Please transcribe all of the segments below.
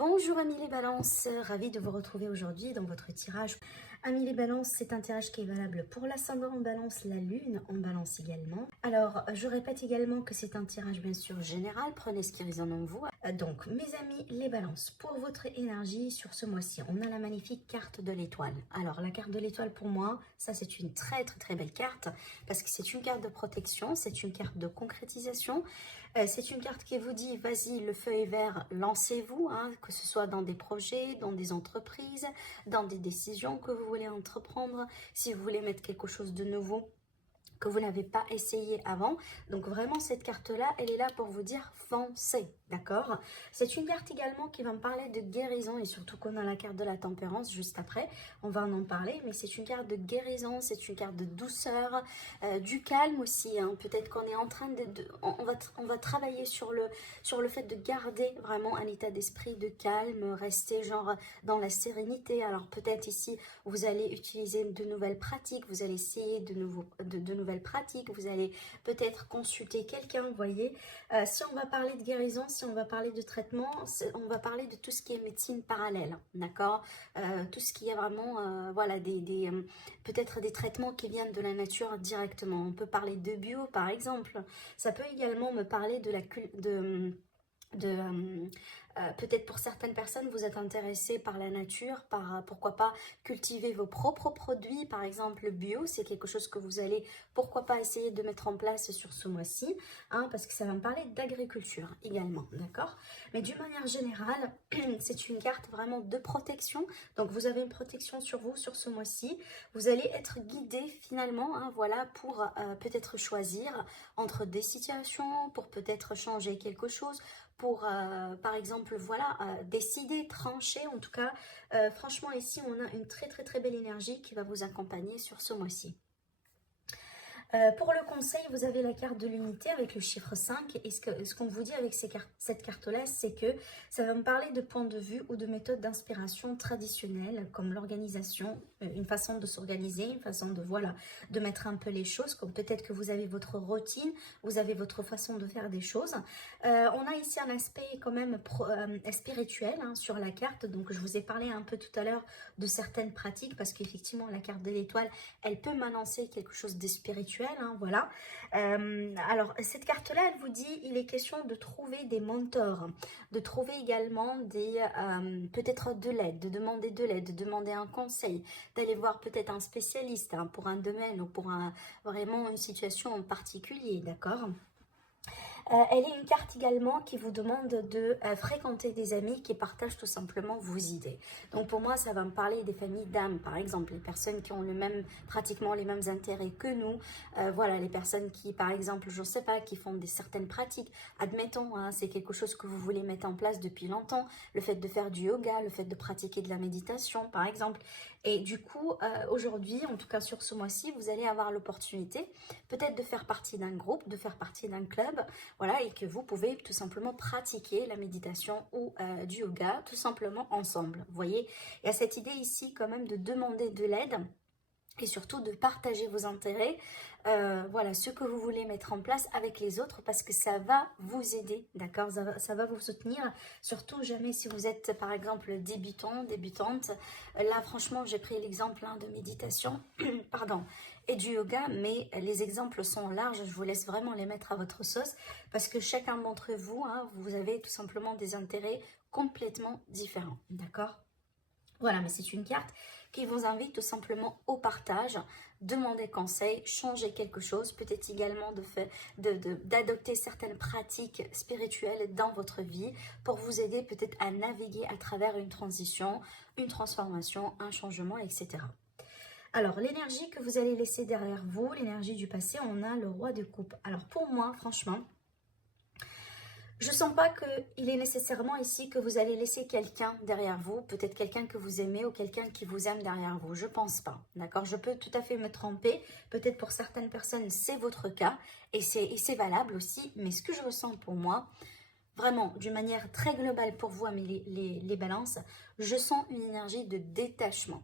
Bonjour amis les balances, ravie de vous retrouver aujourd'hui dans votre tirage. Amis les balances, c'est un tirage qui est valable pour l'ascendant en balance, la lune en balance également. Alors, je répète également que c'est un tirage bien sûr général, prenez ce qui résonne en vous. Donc, mes amis les balances, pour votre énergie sur ce mois-ci, on a la magnifique carte de l'étoile. Alors, la carte de l'étoile pour moi, ça c'est une très belle carte, parce que c'est une carte de protection, c'est une carte de concrétisation. C'est une carte qui vous dit, vas-y, le feu est vert, lancez-vous, hein, que ce soit dans des projets, dans des entreprises, dans des décisions que vous voulez entreprendre, si vous voulez mettre quelque chose de nouveau que vous n'avez pas essayé avant. Donc vraiment cette carte-là, elle est là pour vous dire foncez, d'accord? C'est une carte également qui va me parler de guérison et surtout qu'on a la carte de la tempérance juste après, on va en parler, mais c'est une carte de guérison, c'est une carte de douceur, du calme aussi, hein. Peut-être qu'on est en train on va travailler sur le fait de garder vraiment un état d'esprit de calme, rester genre dans la sérénité. Alors peut-être ici, vous allez utiliser de nouvelles pratiques, vous allez essayer de nouvelles pratiques, vous allez peut-être consulter quelqu'un, vous voyez. Si on va parler de guérison, si on va parler de traitement, on va parler de tout ce qui est médecine parallèle, d'accord, tout ce qui est vraiment, voilà, peut-être des traitements qui viennent de la nature directement. On peut parler de bio, par exemple. Ça peut également me parler peut-être pour certaines personnes, vous êtes intéressé par la nature, par pourquoi pas cultiver vos propres produits, par exemple bio, c'est quelque chose que vous allez pourquoi pas essayer de mettre en place sur ce mois-ci, hein, parce que ça va me parler d'agriculture également, d'accord? Mais d'une manière générale, c'est une carte vraiment de protection, donc vous avez une protection sur vous sur ce mois-ci, vous allez être guidé finalement, hein, voilà, pour peut-être choisir entre des situations, pour peut-être changer quelque chose, pour, par exemple, voilà, décider, trancher. En tout cas, franchement, ici, on a une très belle énergie qui va vous accompagner sur ce mois-ci. Pour le conseil, vous avez la carte de l'unité avec le chiffre 5. Et ce qu'on vous dit avec cette carte-là, c'est que ça va me parler de points de vue ou de méthodes d'inspiration traditionnelles, comme l'organisation, une façon de s'organiser, une façon de, voilà, de mettre un peu les choses, comme peut-être que vous avez votre routine, vous avez votre façon de faire des choses. On a ici un aspect quand même spirituel, hein, sur la carte. Donc, je vous ai parlé un peu tout à l'heure de certaines pratiques, parce qu'effectivement, la carte de l'étoile, elle peut m'annoncer quelque chose de spirituel. Hein, voilà. Alors, cette carte-là, elle vous dit, il est question de trouver des mentors, de trouver également peut-être de l'aide, de demander un conseil, d'aller voir peut-être un spécialiste, hein, pour un domaine ou pour vraiment une situation en particulier, d'accord? Elle est une carte également qui vous demande de fréquenter des amis qui partagent tout simplement vos idées. Donc pour moi, ça va me parler des familles d'âmes, par exemple, les personnes qui ont pratiquement les mêmes intérêts que nous. Voilà, les personnes qui, par exemple, je ne sais pas, qui font certaines pratiques. Admettons, hein, c'est quelque chose que vous voulez mettre en place depuis longtemps, le fait de faire du yoga, le fait de pratiquer de la méditation, par exemple. Et du coup, aujourd'hui, en tout cas sur ce mois-ci, vous allez avoir l'opportunité peut-être de faire partie d'un groupe, de faire partie d'un club, voilà, et que vous pouvez tout simplement pratiquer la méditation ou du yoga tout simplement ensemble. Vous voyez, il y a cette idée ici quand même de demander de l'aide et surtout de partager vos intérêts, voilà, ce que vous voulez mettre en place avec les autres, parce que ça va vous aider, d'accord, ça va vous soutenir, surtout jamais si vous êtes par exemple débutante. Là franchement j'ai pris l'exemple, hein, de méditation, pardon, et du yoga, mais les exemples sont larges, je vous laisse vraiment les mettre à votre sauce, parce que chacun d'entre vous, hein, vous avez tout simplement des intérêts complètement différents, d'accord? Voilà, mais c'est une carte qui vous invite tout simplement au partage, demander conseil, changer quelque chose, peut-être également d'adopter certaines pratiques spirituelles dans votre vie pour vous aider peut-être à naviguer à travers une transition, une transformation, un changement, etc. Alors, l'énergie que vous allez laisser derrière vous, l'énergie du passé, on a le roi de coupe. Alors, pour moi, franchement, je ne sens pas qu'il est nécessairement ici que vous allez laisser quelqu'un derrière vous, peut-être quelqu'un que vous aimez ou quelqu'un qui vous aime derrière vous. Je ne pense pas, d'accord? Je peux tout à fait me tromper. Peut-être pour certaines personnes, c'est votre cas et c'est valable aussi. Mais ce que je ressens pour moi, vraiment, d'une manière très globale pour vous, les balances, je sens une énergie de détachement.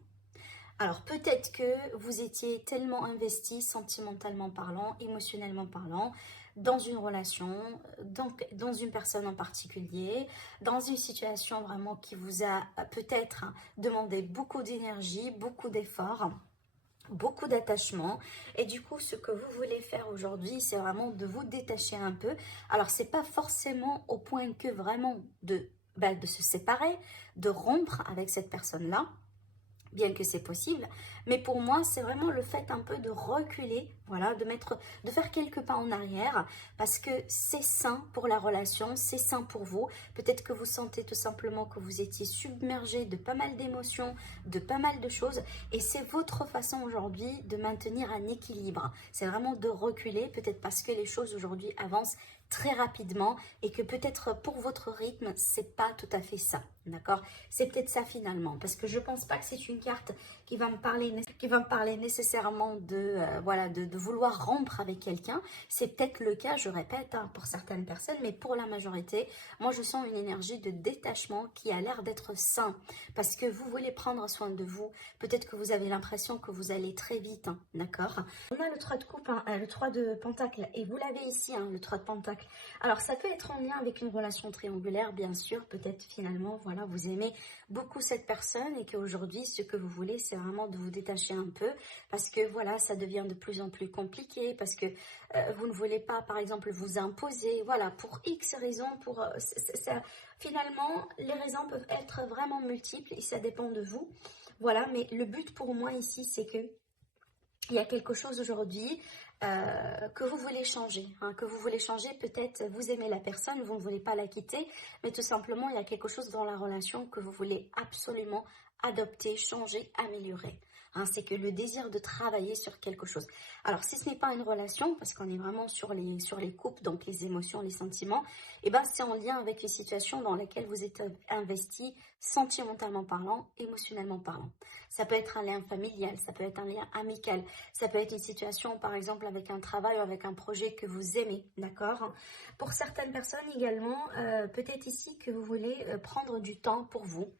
Alors peut-être que vous étiez tellement investi sentimentalement parlant, émotionnellement parlant, dans une relation, dans une personne en particulier, dans une situation vraiment qui vous a peut-être demandé beaucoup d'énergie, beaucoup d'efforts, beaucoup d'attachement. Et du coup, ce que vous voulez faire aujourd'hui, c'est vraiment de vous détacher un peu. Alors, c'est pas forcément au point que vraiment de se séparer, de rompre avec cette personne-là, bien que c'est possible, mais pour moi c'est vraiment le fait un peu de reculer, voilà, de faire quelques pas en arrière, parce que c'est sain pour la relation, c'est sain pour vous. Peut-être que vous sentez tout simplement que vous étiez submergé de pas mal d'émotions, de pas mal de choses, et c'est votre façon aujourd'hui de maintenir un équilibre. C'est vraiment de reculer, peut-être parce que les choses aujourd'hui avancent très rapidement et que peut-être pour votre rythme c'est pas tout à fait ça, d'accord? C'est peut-être ça finalement, parce que je pense pas que c'est une carte qui va me parler nécessairement de voilà, de vouloir rompre avec quelqu'un. C'est peut-être le cas, je répète, hein, pour certaines personnes, mais pour la majorité, moi je sens une énergie de détachement qui a l'air d'être sain, parce que vous voulez prendre soin de vous. Peut-être que vous avez l'impression que vous allez très vite, hein, d'accord? On a le 3 de coupe, hein, le 3 de pentacle, et vous l'avez ici, hein, le 3 de pentacle. Alors, ça peut être en lien avec une relation triangulaire, bien sûr. Peut-être finalement, voilà, vous aimez beaucoup cette personne et qu'aujourd'hui, ce que vous voulez, c'est vraiment de vous détacher un peu parce que, voilà, ça devient de plus en plus compliqué, parce que vous ne voulez pas, par exemple, vous imposer, voilà, pour X raisons, finalement, les raisons peuvent être vraiment multiples et ça dépend de vous. Voilà, mais le but pour moi ici, c'est que il y a quelque chose aujourd'hui que vous voulez changer, hein, que vous voulez changer. Peut-être vous aimez la personne, vous ne voulez pas la quitter, mais tout simplement il y a quelque chose dans la relation que vous voulez absolument adopter, changer, améliorer. Hein, c'est que le désir de travailler sur quelque chose. Alors si ce n'est pas une relation, parce qu'on est vraiment sur les couples, donc les émotions, les sentiments, et ben c'est en lien avec une situation dans laquelle vous êtes investi sentimentalement parlant, émotionnellement parlant. Ça peut être un lien familial, ça peut être un lien amical, ça peut être une situation par exemple avec un travail ou avec un projet que vous aimez, d'accord? Pour certaines personnes également, peut-être ici que vous voulez prendre du temps pour vous.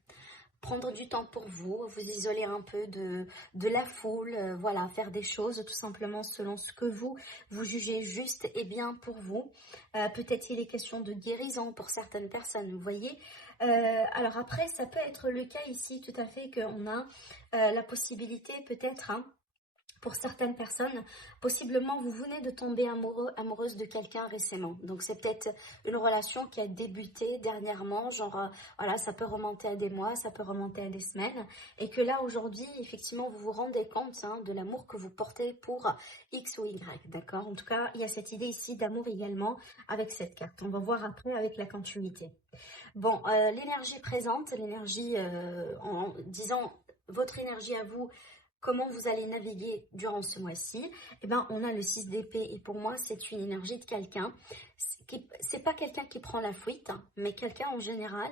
Prendre du temps pour vous, vous isoler un peu de la foule, voilà, faire des choses tout simplement selon ce que vous jugez juste et bien pour vous. Peut-être il est question de guérison pour certaines personnes, vous voyez. Alors après, ça peut être le cas ici tout à fait qu'on a la possibilité peut-être, hein, pour certaines personnes, possiblement vous venez de tomber amoureuse de quelqu'un récemment. Donc c'est peut-être une relation qui a débuté dernièrement, genre voilà, ça peut remonter à des mois, ça peut remonter à des semaines, et que là aujourd'hui, effectivement, vous vous rendez compte, hein, de l'amour que vous portez pour X ou Y, d'accord? En tout cas, il y a cette idée ici d'amour également avec cette carte. On va voir après avec la continuité. Bon, l'énergie présente, l'énergie, en disant votre énergie à vous, comment vous allez naviguer durant ce mois-ci, eh ben, on a le 6 d'épée et pour moi, c'est une énergie de quelqu'un. C'est pas quelqu'un qui prend la fuite, hein, mais quelqu'un en général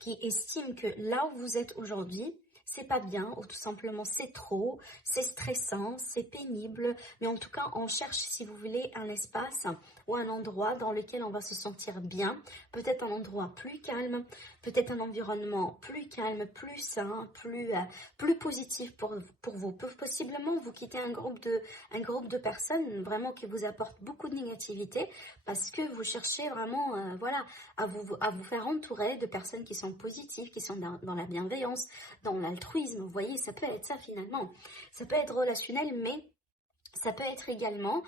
qui estime que là où vous êtes aujourd'hui, c'est pas bien, ou tout simplement c'est trop, c'est stressant, c'est pénible, mais en tout cas, on cherche, si vous voulez, un espace ou un endroit dans lequel on va se sentir bien, peut-être un endroit plus calme, peut-être un environnement plus calme, plus sain, plus positif pour vous. Possiblement, vous quittez un groupe de personnes vraiment qui vous apportent beaucoup de négativité parce que vous cherchez vraiment, voilà, à vous faire entourer de personnes qui sont positives, qui sont dans la bienveillance, dans l'altruisme. Vous voyez, ça peut être ça finalement. Ça peut être relationnel, mais ça peut être également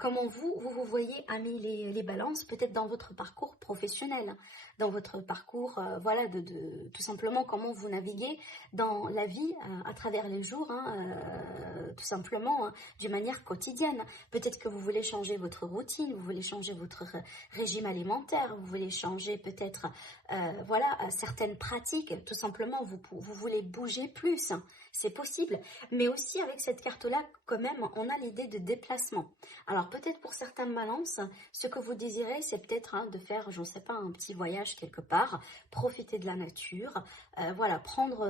comment vous voyez amener les balances, peut-être dans votre parcours professionnel, dans votre parcours, voilà, tout simplement comment vous naviguez dans la vie à travers les jours, hein, tout simplement, hein, d'une manière quotidienne. Peut-être que vous voulez changer votre routine, vous voulez changer votre régime alimentaire, vous voulez changer peut-être, voilà, certaines pratiques, tout simplement, vous voulez bouger plus, hein. C'est possible, mais aussi avec cette carte-là, quand même, on a l'idée de déplacement. Alors peut-être pour certaines balances, ce que vous désirez, c'est peut-être, hein, de faire, je ne sais pas, un petit voyage quelque part, profiter de la nature, voilà, prendre,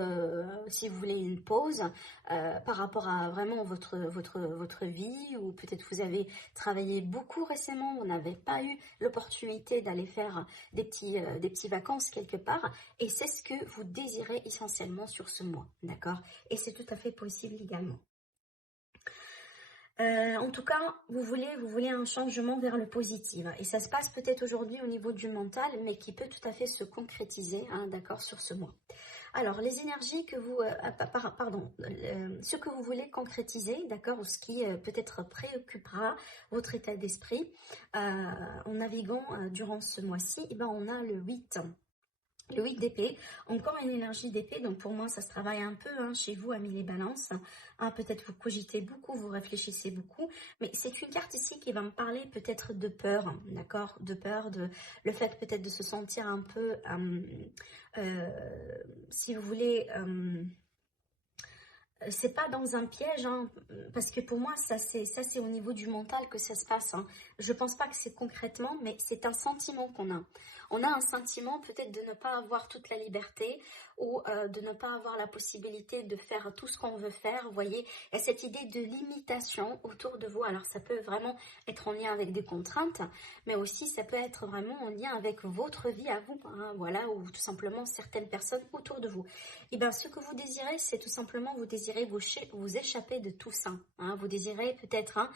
si vous voulez, une pause par rapport à vraiment votre vie, ou peut-être vous avez travaillé beaucoup récemment, vous n'avez pas eu l'opportunité d'aller faire des petits vacances quelque part, et c'est ce que vous désirez essentiellement sur ce mois, d'accord? Et c'est tout à fait possible également. En tout cas, vous voulez un changement vers le positif. Et ça se passe peut-être aujourd'hui au niveau du mental, mais qui peut tout à fait se concrétiser, hein, d'accord, sur ce mois. Alors, les énergies que vous, ce que vous voulez concrétiser, d'accord, ou ce qui peut-être préoccupera votre état d'esprit en naviguant durant ce mois-ci, eh ben, on a le 8. Le 8 d'épée, encore une énergie d'épée, donc pour moi ça se travaille un peu hein, chez vous, amis les balances. Hein, peut-être vous cogitez beaucoup, vous réfléchissez beaucoup, mais c'est une carte ici qui va me parler peut-être de peur, d'accord, de peur, de le fait peut-être de se sentir un peu, si vous voulez... c'est pas dans un piège, hein, parce que pour moi, ça c'est au niveau du mental que ça se passe. Hein. Je pense pas que c'est concrètement, mais c'est un sentiment qu'on a. On a un sentiment peut-être de ne pas avoir toute la liberté ou de ne pas avoir la possibilité de faire tout ce qu'on veut faire. Vous voyez, il y a cette idée de limitation autour de vous. Alors ça peut vraiment être en lien avec des contraintes, mais aussi ça peut être vraiment en lien avec votre vie à vous, hein, voilà, ou tout simplement certaines personnes autour de vous. Et bien, ce que vous désirez, c'est tout simplement vous désirez vous échapper de tout ça. Hein. Vous désirez peut-être, hein,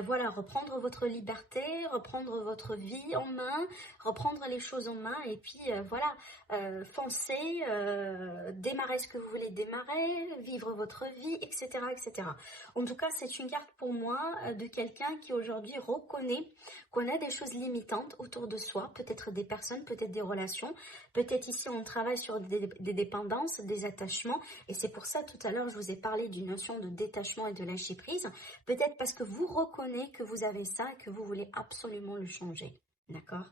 voilà, reprendre votre liberté, reprendre votre vie en main, reprendre les choses en main et puis voilà, foncer, démarrer ce que vous voulez démarrer, vivre votre vie, etc., etc. En tout cas, c'est une carte pour moi de quelqu'un qui aujourd'hui reconnaît qu'on a des choses limitantes autour de soi, peut-être des personnes, peut-être des relations, peut-être ici on travaille sur des dépendances, des attachements, et c'est pour ça tout à l'heure je vous ai parlé d'une notion de détachement et de lâcher prise, peut-être parce que vous reconnaissez que vous avez ça et que vous voulez absolument le changer, d'accord?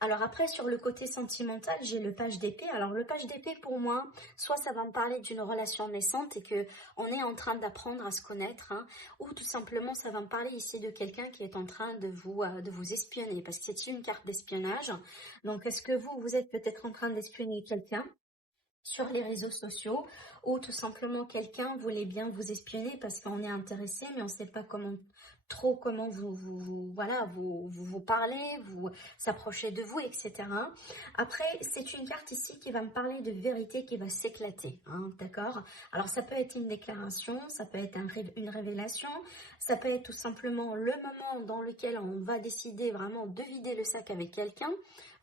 Alors après, sur le côté sentimental, j'ai le page d'épée. Alors le page d'épée, pour moi, soit ça va me parler d'une relation naissante et que on est en train d'apprendre à se connaître, hein, ou tout simplement, ça va me parler ici de quelqu'un qui est en train de vous espionner, parce que c'est une carte d'espionnage. Donc, est-ce que vous êtes peut-être en train d'espionner quelqu'un sur les réseaux sociaux, ou tout simplement quelqu'un voulait bien vous espionner parce qu'on est intéressé, mais on ne sait pas comment vous parlez, vous s'approcher de vous, etc. Après, c'est une carte ici qui va me parler de vérité qui va s'éclater, hein, d'accord? Alors, ça peut être une déclaration, ça peut être une révélation, ça peut être tout simplement le moment dans lequel on va décider vraiment de vider le sac avec quelqu'un,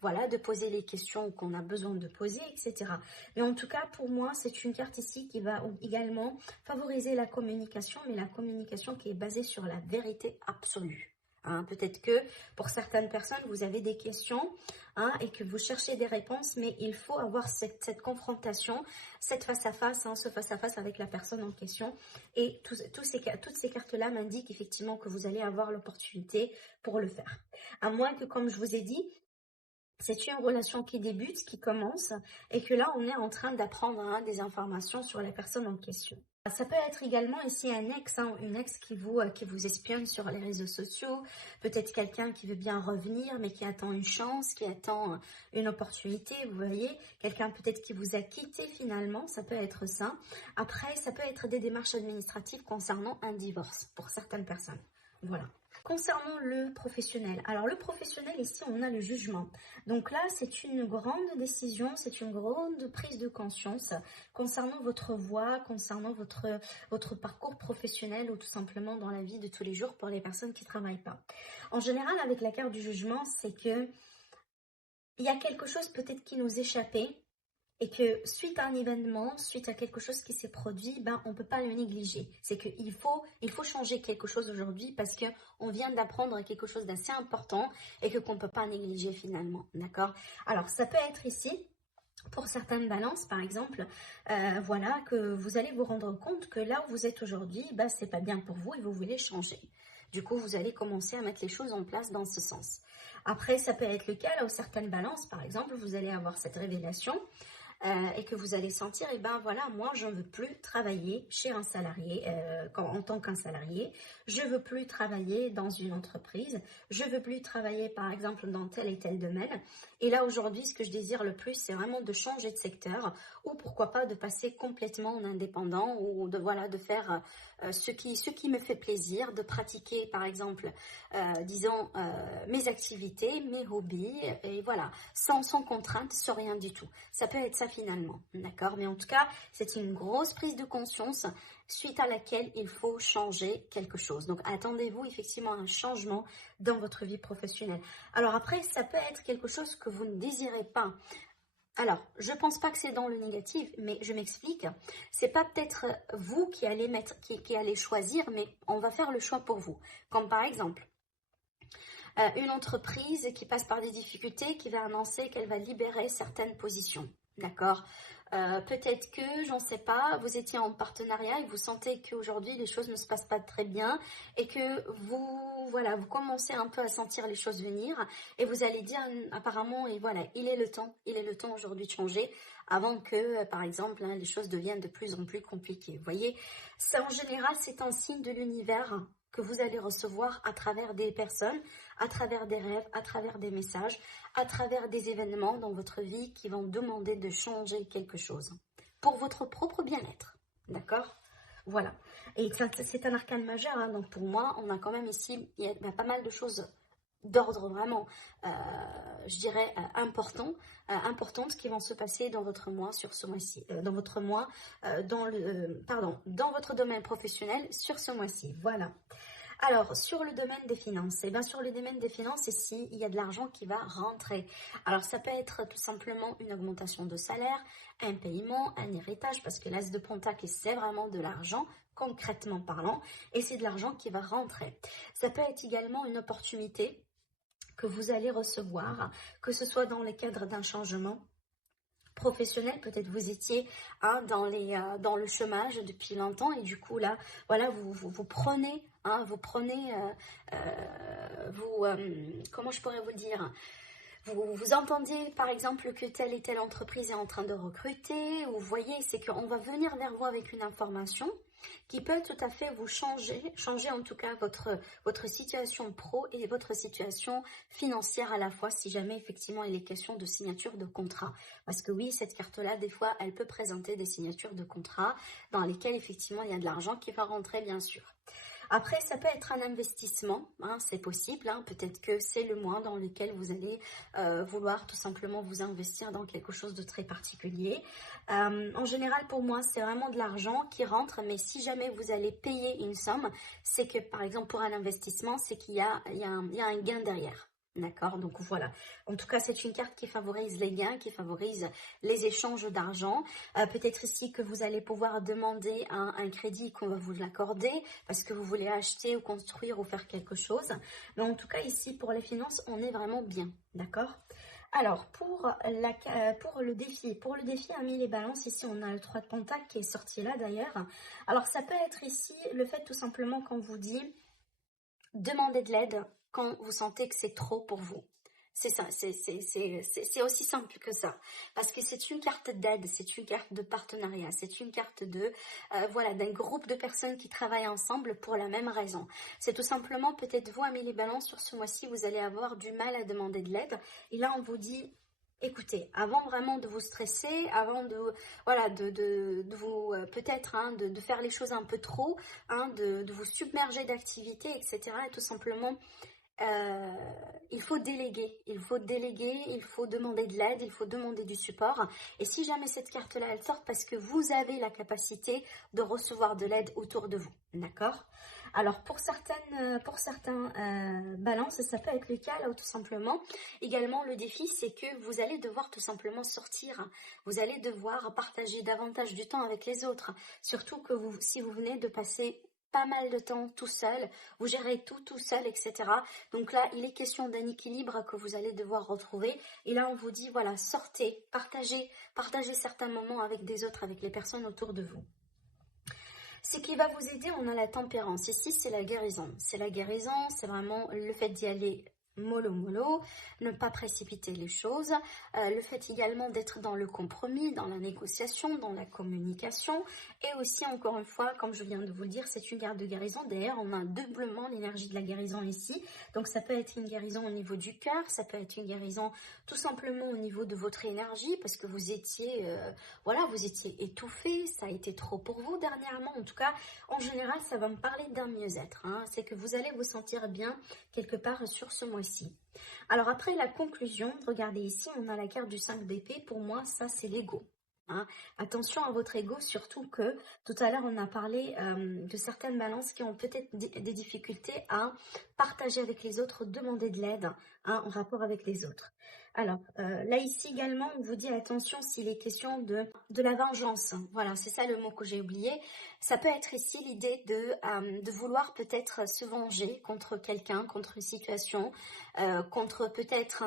voilà, de poser les questions qu'on a besoin de poser, etc. Et en tout cas, pour moi, c'est une carte ici qui va également favoriser la communication, mais la communication qui est basée sur la vérité absolue. Hein, peut-être que pour certaines personnes, vous avez des questions hein, et que vous cherchez des réponses, mais il faut avoir cette confrontation, cette face-à-face, hein, ce face-à-face avec la personne en question. Et toutes ces cartes-là m'indiquent effectivement que vous allez avoir l'opportunité pour le faire. À moins que, comme je vous ai dit, c'est une relation qui débute, qui commence, et que là, on est en train d'apprendre hein, des informations sur la personne en question. Ça peut être également ici un ex, hein, une ex qui vous espionne sur les réseaux sociaux, peut-être quelqu'un qui veut bien revenir, mais qui attend une chance, qui attend une opportunité, vous voyez, quelqu'un peut-être qui vous a quitté finalement, ça peut être ça. Après, ça peut être des démarches administratives concernant un divorce pour certaines personnes. Voilà. Concernant le professionnel, alors le professionnel ici on a le jugement, donc là c'est une grande décision, c'est une grande prise de conscience concernant votre voie, concernant votre parcours professionnel ou tout simplement dans la vie de tous les jours pour les personnes qui ne travaillent pas. En général avec la carte du jugement c'est que il y a quelque chose peut-être qui nous échappait et que suite à un événement, suite à quelque chose qui s'est produit, ben, on ne peut pas le négliger. C'est qu'il faut changer quelque chose aujourd'hui parce qu'on vient d'apprendre quelque chose d'assez important et qu'on ne peut pas négliger finalement. D'accord? Alors, ça peut être ici, pour certaines balances, par exemple, voilà, que vous allez vous rendre compte que là où vous êtes aujourd'hui, ben, ce n'est pas bien pour vous et vous voulez changer. Du coup, vous allez commencer à mettre les choses en place dans ce sens. Après, ça peut être le cas là où certaines balances, par exemple, vous allez avoir cette révélation, et que vous allez sentir, et ben voilà, moi je ne veux plus travailler chez un salarié, en tant qu'un salarié, je veux plus travailler dans une entreprise, je veux plus travailler par exemple dans tel et tel domaine, et là aujourd'hui ce que je désire le plus c'est vraiment de changer de secteur, ou pourquoi pas de passer complètement en indépendant, ou de voilà de faire ce qui me fait plaisir, de pratiquer par exemple, disons, mes activités, mes hobbies, et voilà, sans contrainte, sans rien du tout. Ça finalement, d'accord? Mais en tout cas, c'est une grosse prise de conscience suite à laquelle il faut changer quelque chose. Donc, attendez-vous effectivement à un changement dans votre vie professionnelle. Alors après, ça peut être quelque chose que vous ne désirez pas. Alors, je pense pas que c'est dans le négatif, mais je m'explique. C'est pas peut-être vous qui allez qui allez choisir, mais on va faire le choix pour vous. Comme par exemple, une entreprise qui passe par des difficultés, qui va annoncer qu'elle va libérer certaines positions. D'accord? Peut-être que, j'en sais pas, vous étiez en partenariat et vous sentez qu'aujourd'hui les choses ne se passent pas très bien et que voilà, vous commencez un peu à sentir les choses venir et vous allez dire apparemment, et voilà, il est le temps aujourd'hui de changer avant que, par exemple, les choses deviennent de plus en plus compliquées. Vous voyez, ça en général, c'est un signe de l'univers que vous allez recevoir à travers des personnes, à travers des rêves, à travers des messages, à travers des événements dans votre vie qui vont demander de changer quelque chose pour votre propre bien-être. D'accord? Voilà. Et c'est un arcane majeur, hein, donc pour moi, on a quand même ici, il y a pas mal de choses d'ordre vraiment, je dirais, importantes qui vont se passer dans votre mois sur ce mois-ci, dans votre mois, dans votre domaine professionnel sur ce mois-ci. Voilà. Alors, sur le domaine des finances, et bien sur le domaine des finances, ici, il y a de l'argent qui va rentrer. Alors, ça peut être tout simplement une augmentation de salaire, un paiement, un héritage, parce que l'as de Pentacle, c'est vraiment de l'argent, concrètement parlant, et c'est de l'argent qui va rentrer. Ça peut être également une opportunité que vous allez recevoir, que ce soit dans le cadre d'un changement professionnel, peut-être vous étiez dans le chômage depuis longtemps et du coup là, voilà, vous prenez, comment je pourrais vous dire, vous entendiez par exemple que telle et telle entreprise est en train de recruter, ou vous voyez, c'est qu'on va venir vers vous avec une information qui peut tout à fait vous changer en tout cas votre situation pro et votre situation financière à la fois, si jamais effectivement il est question de signature de contrat. Parce que oui, cette carte-là, des fois, elle peut présenter des signatures de contrat dans lesquelles effectivement il y a de l'argent qui va rentrer, bien sûr. Après, ça peut être un investissement, c'est possible, peut-être que c'est le mois dans lequel vous allez vouloir tout simplement vous investir dans quelque chose de très particulier. En général, pour moi, c'est vraiment de l'argent qui rentre, mais si jamais vous allez payer une somme, c'est que, par exemple, pour un investissement, c'est qu'il y a un gain derrière. D'accord, donc voilà. En tout cas, c'est une carte qui favorise les gains, qui favorise les échanges d'argent. Peut-être ici que vous allez pouvoir demander un crédit qu'on va vous l'accorder parce que vous voulez acheter ou construire ou faire quelque chose. Mais en tout cas, ici, pour les finances, on est vraiment bien. D'accord? Alors, pour le défi, amis les balances, ici, on a le 3 de Pentacle qui est sorti là d'ailleurs. Alors, ça peut être ici le fait tout simplement qu'on vous dit demandez de l'aide quand vous sentez que c'est trop pour vous. C'est ça, c'est aussi simple que ça. Parce que c'est une carte d'aide, c'est une carte de partenariat, c'est une carte voilà, d'un groupe de personnes qui travaillent ensemble pour la même raison. C'est tout simplement, peut-être vous, amis les balances, sur ce mois-ci, vous allez avoir du mal à demander de l'aide. Et là, on vous dit, écoutez, avant vraiment de vous stresser, avant de vous peut-être de faire les choses un peu trop, de vous submerger d'activités, etc. Et tout simplement, il faut déléguer, il faut demander de l'aide, il faut demander du support. Et si jamais cette carte-là, elle sort parce que vous avez la capacité de recevoir de l'aide autour de vous, d'accord? Alors pour certains balances, ça peut être le cas là tout simplement. Également le défi, c'est que vous allez devoir tout simplement sortir. Vous allez devoir partager davantage du temps avec les autres. Surtout que si vous venez de passer pas mal de temps tout seul, vous gérez tout seul, etc. Donc là, il est question d'un équilibre que vous allez devoir retrouver. Et là, on vous dit, voilà, sortez, partagez certains moments avec des autres, avec les personnes autour de vous. Ce qui va vous aider, on a la tempérance. Ici, c'est la guérison. C'est la guérison, c'est vraiment le fait d'y aller mollo, ne pas précipiter les choses, le fait également d'être dans le compromis, dans la négociation, dans la communication, et aussi, encore une fois, comme je viens de vous le dire, c'est une carte de guérison. D'ailleurs, on a doublement l'énergie de la guérison ici, donc ça peut être une guérison au niveau du cœur, ça peut être une guérison tout simplement au niveau de votre énergie, parce que vous étiez, vous étiez étouffé, ça a été trop pour vous dernièrement. En tout cas, en général, ça va me parler d'un mieux-être, c'est que vous allez vous sentir bien quelque part sur ce mois-ci. Alors après la conclusion, regardez ici, on a la carte du 5 d'épée. Pour moi, ça c'est l'ego. hein. Attention à votre ego, surtout que tout à l'heure on a parlé de certaines balances qui ont peut-être des difficultés à partager avec les autres, demander de l'aide, hein, en rapport avec les autres. Alors là ici également on vous dit attention s'il est question de la vengeance. Voilà, c'est ça le mot que j'ai oublié. Ça peut être ici l'idée de vouloir peut-être se venger contre quelqu'un, contre une situation, contre peut-être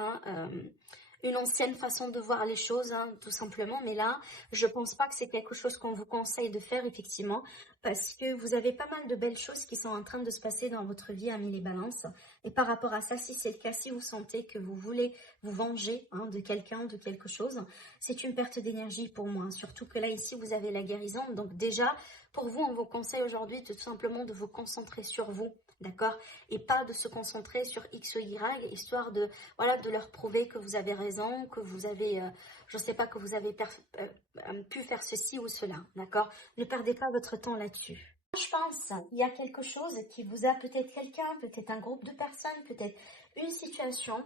une ancienne façon de voir les choses, hein, tout simplement. Mais là, je pense pas que c'est quelque chose qu'on vous conseille de faire, effectivement, parce que vous avez pas mal de belles choses qui sont en train de se passer dans votre vie, amis les balances. Et par rapport à ça, si c'est le cas, si vous sentez que vous voulez vous venger, hein, de quelqu'un, de quelque chose, c'est une perte d'énergie pour moi. Surtout que là, ici, vous avez la guérison. Donc déjà, pour vous, on vous conseille aujourd'hui tout simplement de vous concentrer sur vous, d'accord? Et pas de se concentrer sur X ou Y, histoire de, voilà, de leur prouver que vous avez raison, que vous avez, je sais pas, que vous avez pu faire ceci ou cela, d'accord? Ne perdez pas votre temps là-dessus. Je pense, il y a quelque chose qui vous a peut-être quelqu'un, peut-être un groupe de personnes, peut-être une situation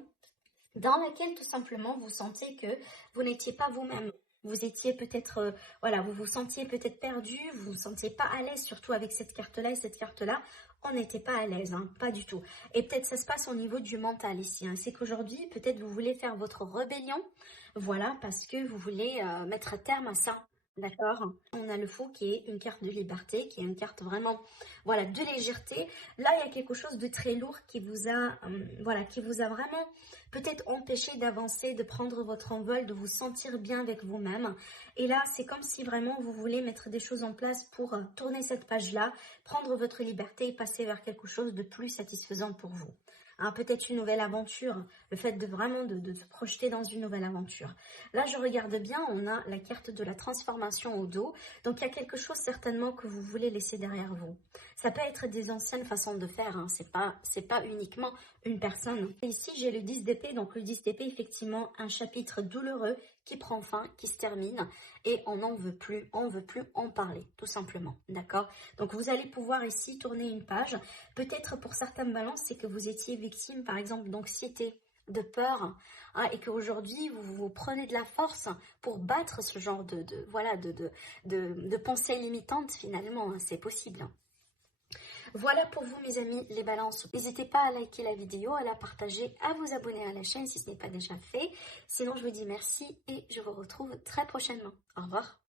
dans laquelle tout simplement vous sentiez que vous n'étiez pas vous-même. Vous étiez peut-être, voilà, vous vous sentiez peut-être perdu, vous vous sentiez pas à l'aise, surtout avec cette carte-là et cette carte-là. On n'était pas à l'aise, hein, pas du tout. Et peut-être ça se passe au niveau du mental ici, hein. C'est qu'aujourd'hui, peut-être vous voulez faire votre rébellion, voilà, parce que vous voulez mettre terme à ça. D'accord? On a le fou qui est une carte de liberté, qui est une carte vraiment, voilà, de légèreté. Là, il y a quelque chose de très lourd qui vous a, voilà, qui vous a vraiment peut-être empêché d'avancer, de prendre votre envol, de vous sentir bien avec vous-même. Et là, c'est comme si vraiment vous voulez mettre des choses en place pour tourner cette page-là, prendre votre liberté et passer vers quelque chose de plus satisfaisant pour vous. Hein, peut-être une nouvelle aventure, le fait de vraiment de se projeter dans une nouvelle aventure. Là, je regarde bien, on a la carte de la transformation au dos. Donc, il y a quelque chose certainement que vous voulez laisser derrière vous. Ça peut être des anciennes façons de faire, hein. C'est pas uniquement une personne. Ici, j'ai le 10 d'épée. Donc, le 10 d'épée, effectivement, un chapitre douloureux qui prend fin, qui se termine. Et on n'en veut plus, on veut plus en parler, tout simplement. D'accord? Donc, vous allez pouvoir ici tourner une page. Peut-être pour certaines balances, c'est que vous étiez victime, par exemple, d'anxiété, de peur, hein, et qu'aujourd'hui vous prenez de la force pour battre ce genre voilà, de pensées limitantes finalement, hein, c'est possible. Voilà pour vous mes amis les balances. N'hésitez pas à liker la vidéo, à la partager, à vous abonner à la chaîne si ce n'est pas déjà fait. Sinon je vous dis merci et je vous retrouve très prochainement. Au revoir.